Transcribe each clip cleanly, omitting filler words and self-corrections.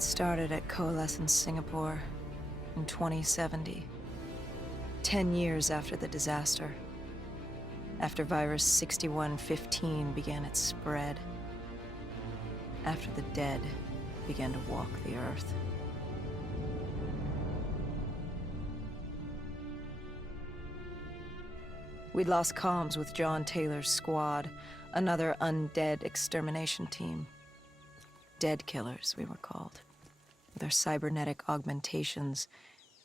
It started at Coalescence Singapore in 2070, 10 years after the disaster, after virus 6115 began its spread, after the dead began to walk the earth. We'd lost comms with John Taylor's squad, another undead extermination team. Dead killers, we were called. With our cybernetic augmentations,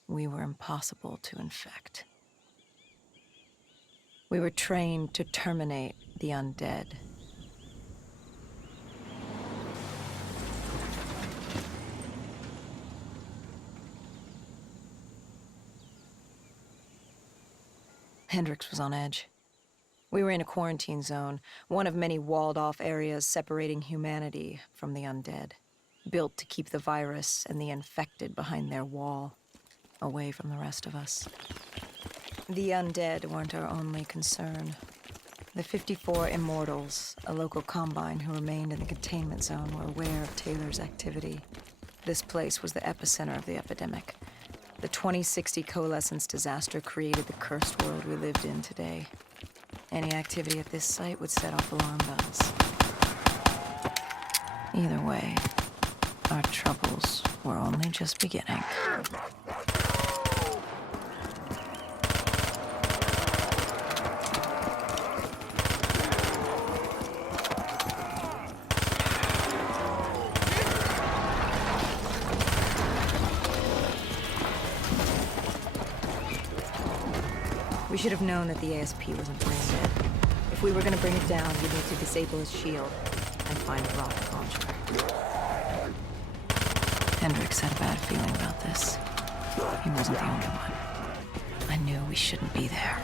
we were impossible to infect. We were trained to terminate the undead. Hendricks was on edge. We were in a quarantine zone, one of many walled-off areas separating humanity from the undead, built to keep the virus and the infected behind their wall, away from the rest of us. The undead weren't our only concern. The 54 immortals, a local combine who remained in the containment zone, were aware of Taylor's activity. This place was the epicenter of the epidemic. The 2060 Coalescence disaster created the cursed world we lived in today. Any activity at this site would set off alarm bells. Either way, our troubles were only just beginning. We should have known that the ASP wasn't brain dead. If we were going to bring it down, we'd need to disable its shield and find a rocket launcher. Hendricks had a bad feeling about this. He wasn't the only one. I knew we shouldn't be there.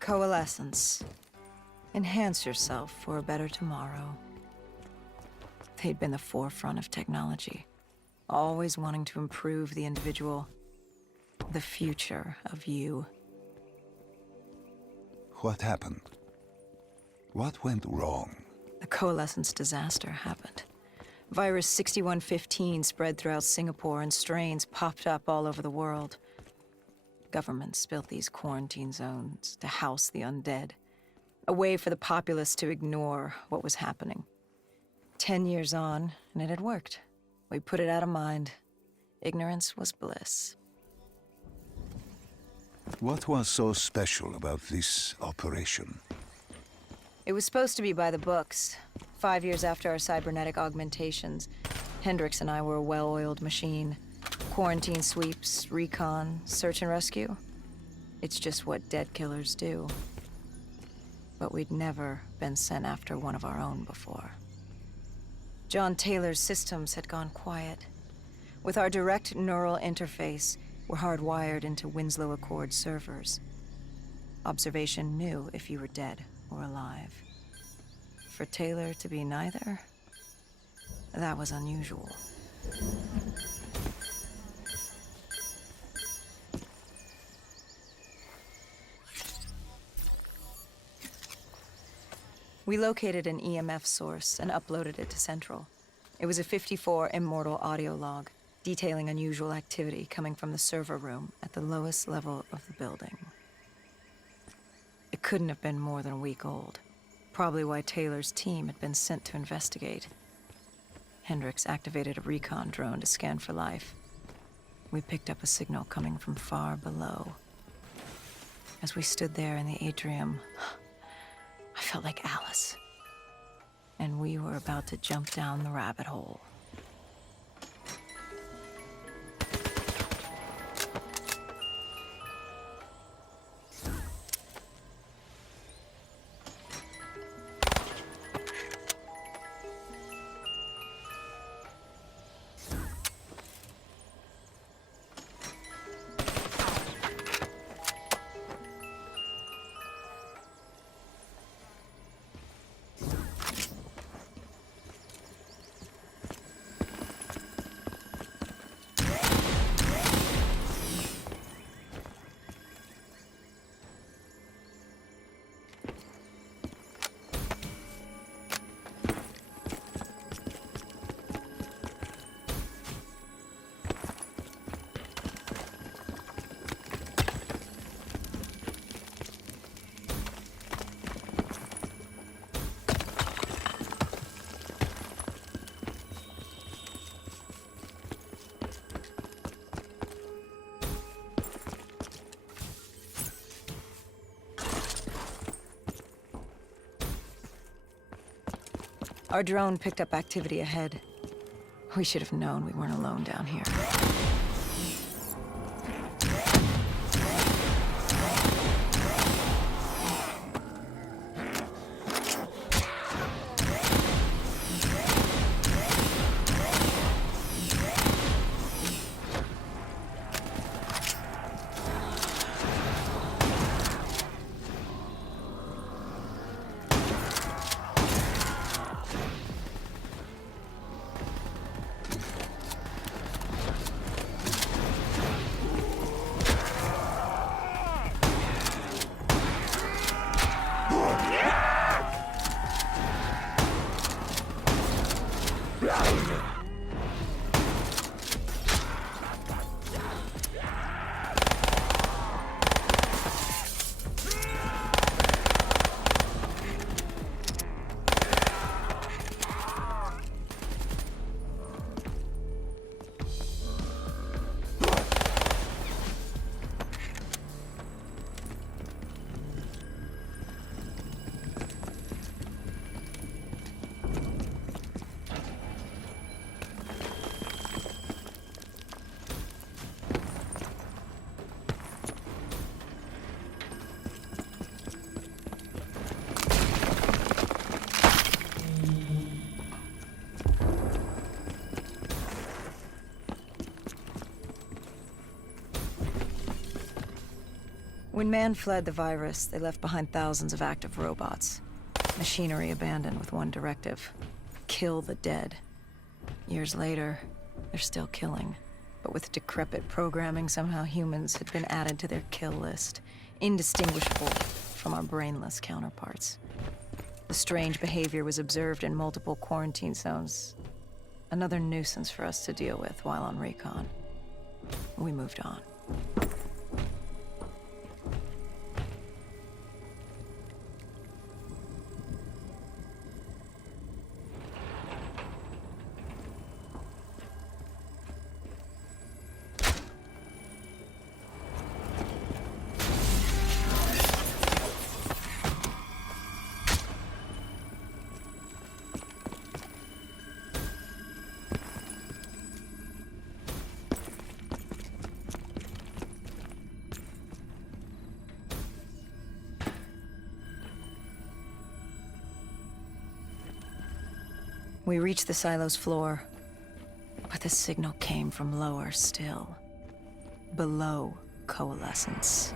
Coalescence. Enhance yourself for a better tomorrow. They'd been the forefront of technology, always wanting to improve the individual, the future of you. What happened? What went wrong? The Coalescence disaster happened. Virus 6115 spread throughout Singapore and strains popped up all over the world. Governments built these quarantine zones to house the undead, a way for the populace to ignore what was happening. 10 years on, and it had worked. We put it out of mind. Ignorance was bliss. What was so special about this operation? It was supposed to be by the books. 5 years after our cybernetic augmentations, Hendricks and I were a well-oiled machine. Quarantine sweeps, recon, search and rescue. It's just what dead killers do. But we'd never been sent after one of our own before. John Taylor's systems had gone quiet. With our direct neural interface, we're hardwired into Winslow Accord servers. Observation knew if you were dead or alive. For Taylor to be neither, that was unusual. We located an EMF source and uploaded it to Central. It was a 54 immortal audio log, detailing unusual activity coming from the server room at the lowest level of the building. It couldn't have been more than a week old, probably why Taylor's team had been sent to investigate. Hendricks activated a recon drone to scan for life. We picked up a signal coming from far below. As we stood there in the atrium, I felt like Alice. And we were about to jump down the rabbit hole. Our drone picked up activity ahead. We should have known we weren't alone down here. When man fled the virus, they left behind thousands of active robots. Machinery abandoned with one directive: kill the dead. Years later, they're still killing. But with decrepit programming, somehow humans had been added to their kill list, indistinguishable from our brainless counterparts. The strange behavior was observed in multiple quarantine zones. Another nuisance for us to deal with while on recon. We moved on. We reached the silo's floor, but the signal came from lower still, below coalescence.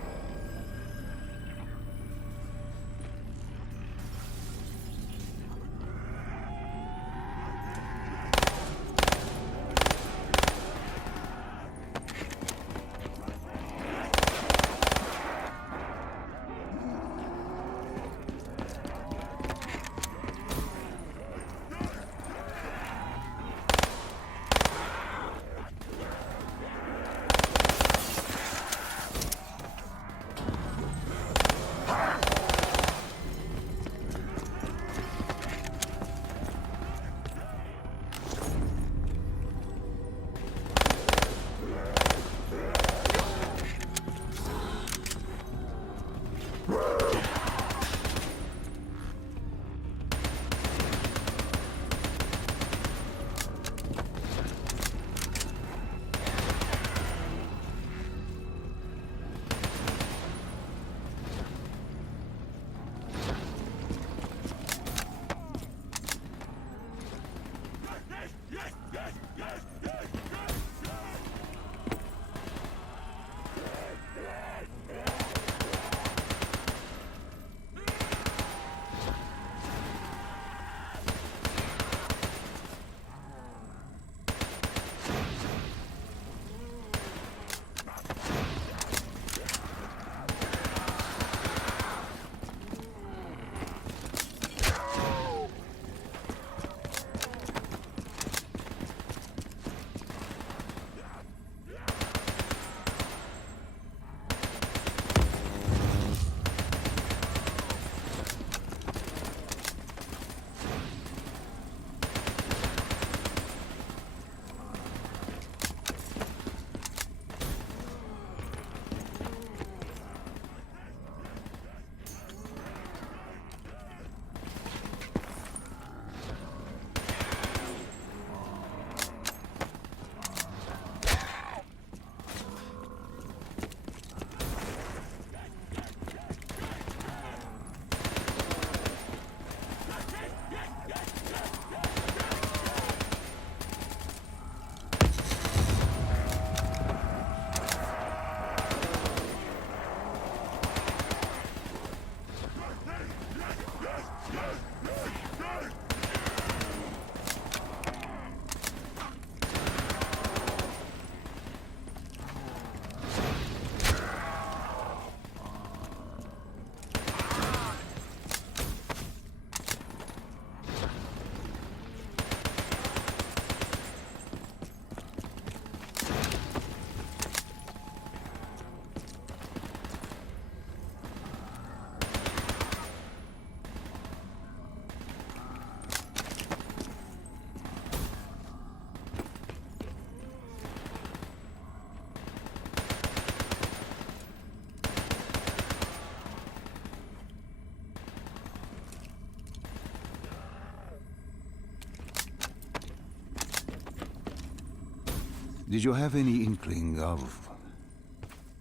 Did you have any inkling of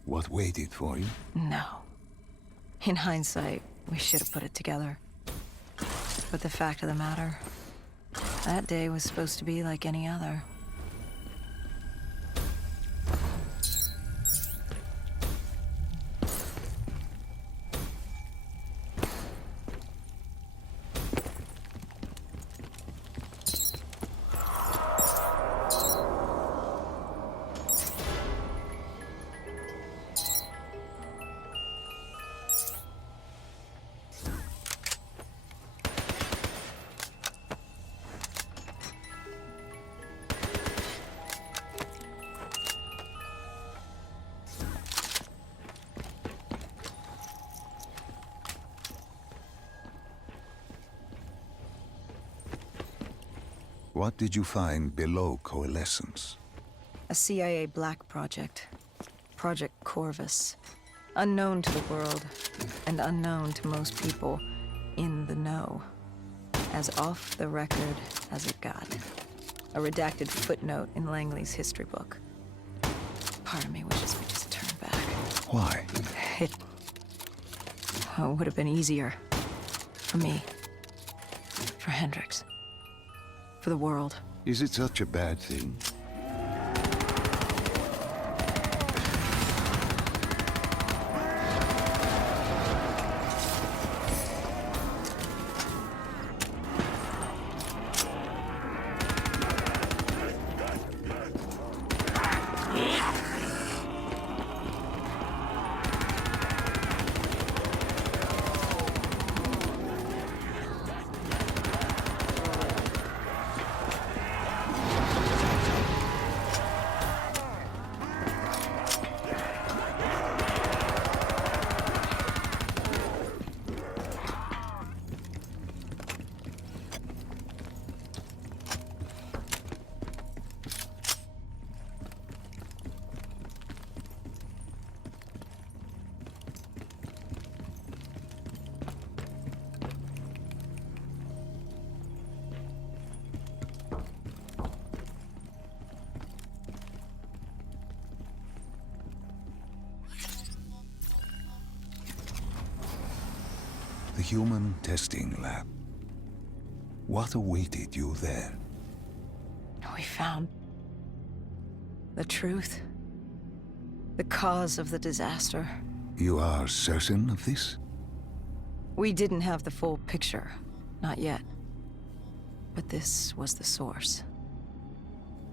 what waited for you? No. In hindsight, we should have put it together. But the fact of the matter, that day was supposed to be like any other. What did you find below Coalescence? A CIA black project. Project Corvus. Unknown to the world, and unknown to most people in the know. As off the record as it got. A redacted footnote in Langley's history book. Part of me wishes we just turned back. Why? It would have been easier. For me. For Hendricks. For the world. Is it such a bad thing? The human testing lab. What awaited you there? We found the truth. The cause of the disaster. You are certain of this? We didn't have the full picture. Not yet. But this was the source.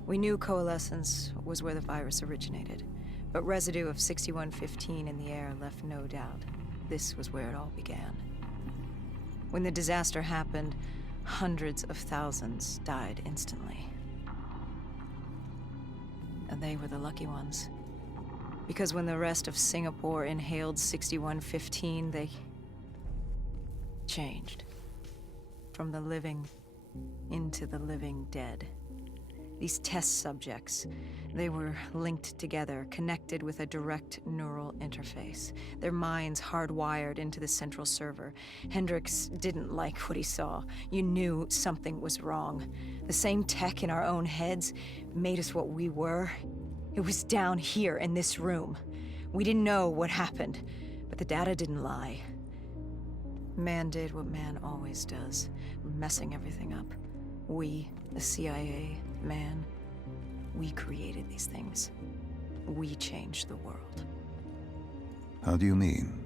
We knew Coalescence was where the virus originated, but residue of 6115 in the air left no doubt. This was where it all began. When the disaster happened, hundreds of thousands died instantly. And they were the lucky ones. Because when the rest of Singapore inhaled 6115, they changed. From the living into the living dead. These test subjects, they were linked together, connected with a direct neural interface. Their minds hardwired into the central server. Hendricks didn't like what he saw. You knew something was wrong. The same tech in our own heads made us what we were. It was down here in this room. We didn't know what happened, but the data didn't lie. Man did what man always does, messing everything up. We, the CIA, man, we created these things. We changed the world. How do you mean,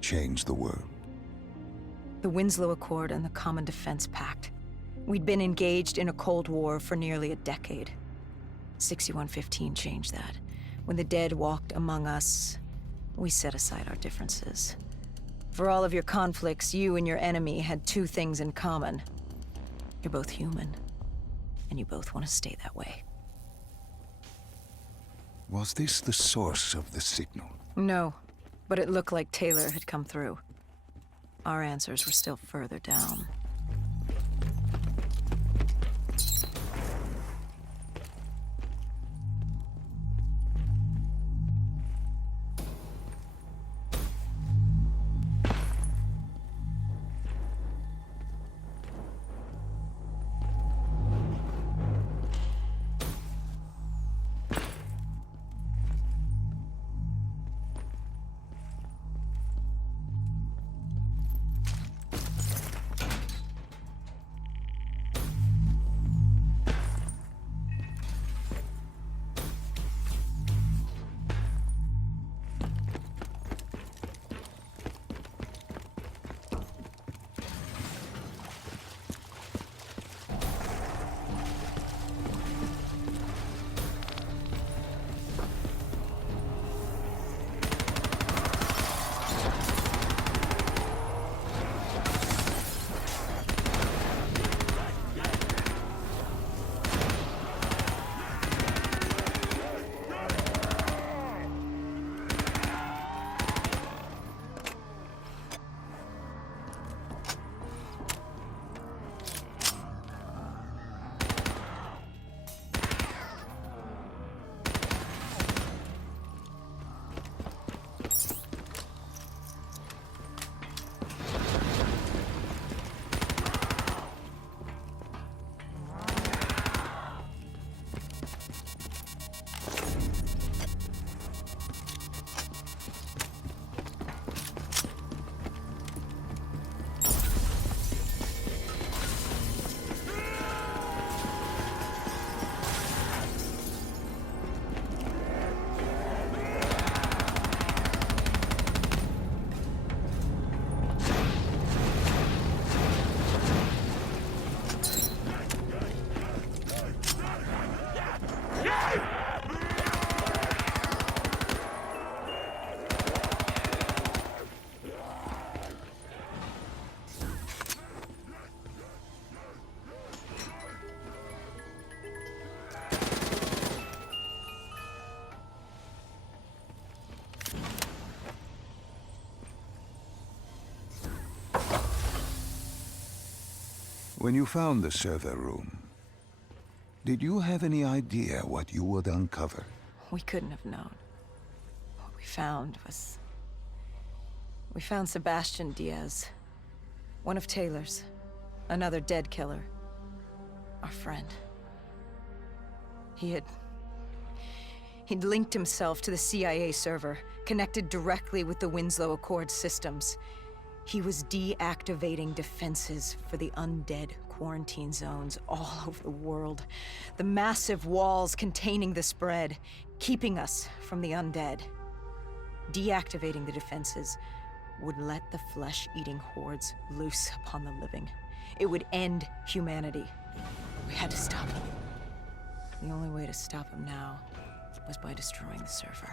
change the world? The Winslow Accord and the Common Defense Pact. We'd been engaged in a Cold War for nearly a decade. 6115 changed that. When the dead walked among us, we set aside our differences. For all of your conflicts, you and your enemy had two things in common. You're both human, and you both want to stay that way. Was this the source of the signal? No, but it looked like Taylor had come through. Our answers were still further down. When you found the server room, did you have any idea what you would uncover? We couldn't have known. What we found was... We found Sebastian Diaz. One of Taylor's. Another dead killer. Our friend. He'd linked himself to the CIA server, connected directly with the Winslow Accord systems. He was deactivating defenses for the undead quarantine zones all over the world. The massive walls containing the spread, keeping us from the undead. Deactivating the defenses would let the flesh-eating hordes loose upon the living. It would end humanity. We had to stop him. The only way to stop him now was by destroying the server.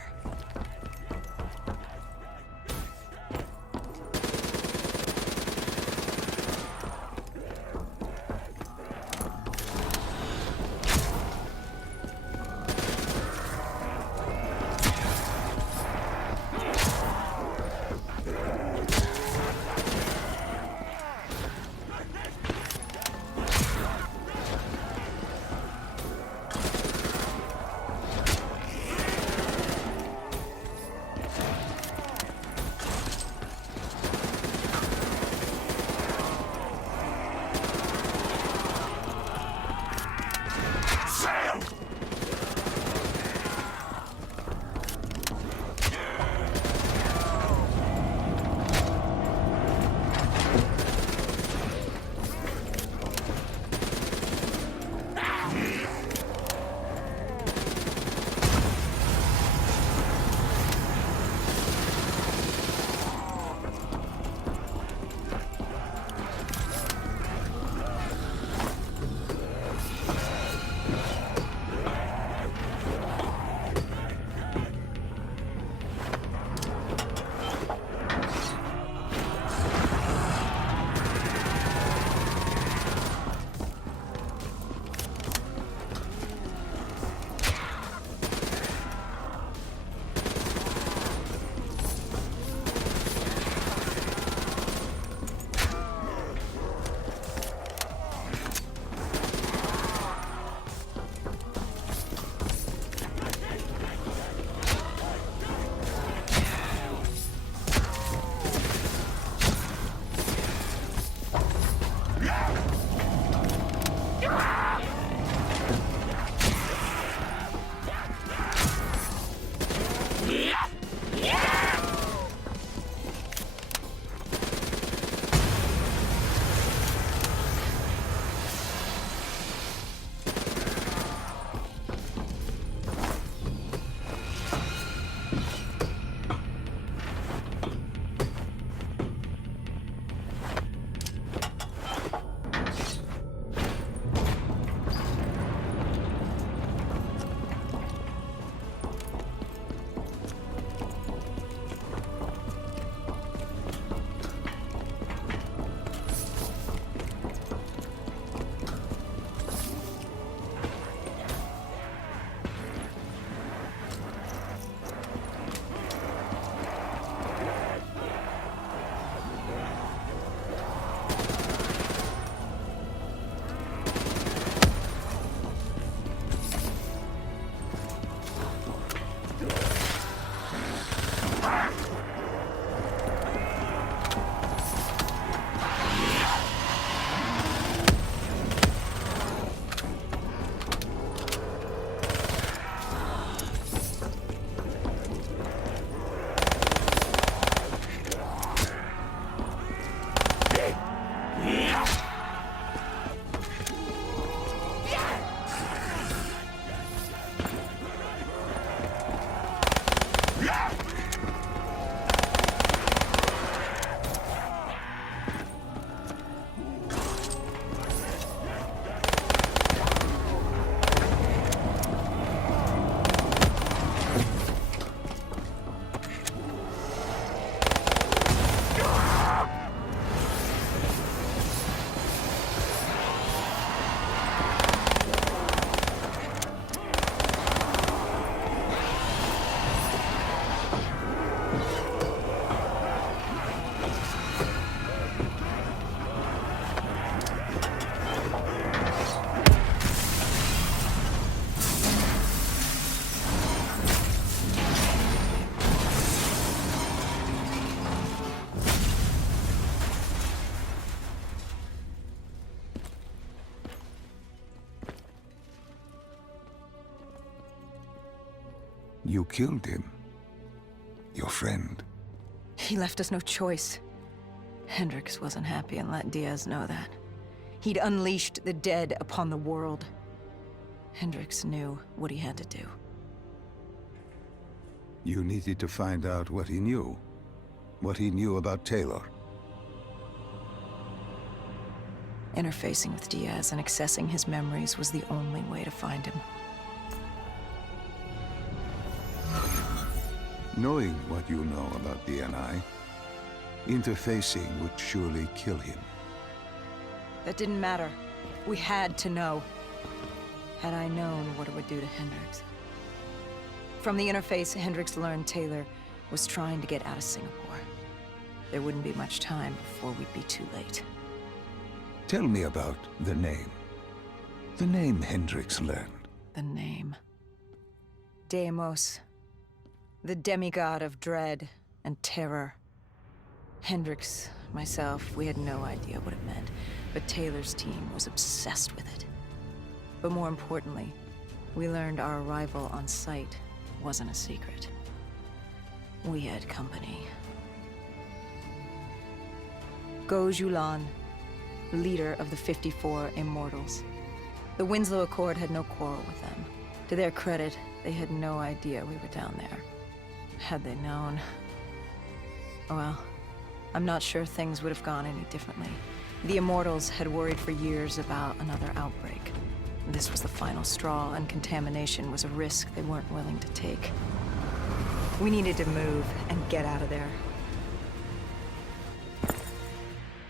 You killed him. Your friend. He left us no choice. Hendricks wasn't happy and let Diaz know that. He'd unleashed the dead upon the world. Hendricks knew what he had to do. You needed to find out what he knew. What he knew about Taylor. Interfacing with Diaz and accessing his memories was the only way to find him. Knowing what you know about DNI, interfacing would surely kill him. That didn't matter. We had to know. Had I known what it would do to Hendricks. From the interface, Hendricks learned Taylor was trying to get out of Singapore. There wouldn't be much time before we'd be too late. Tell me about the name. The name Hendricks learned. The name. Deimos. The demigod of dread and terror. Hendricks, myself, we had no idea what it meant, but Taylor's team was obsessed with it. But more importantly, we learned our arrival on site wasn't a secret. We had company. Go Julan, leader of the 54 Immortals. The Winslow Accord had no quarrel with them. To their credit, they had no idea we were down there. Had they known... well, I'm not sure things would have gone any differently. The Immortals had worried for years about another outbreak. This was the final straw, and contamination was a risk they weren't willing to take. We needed to move and get out of there.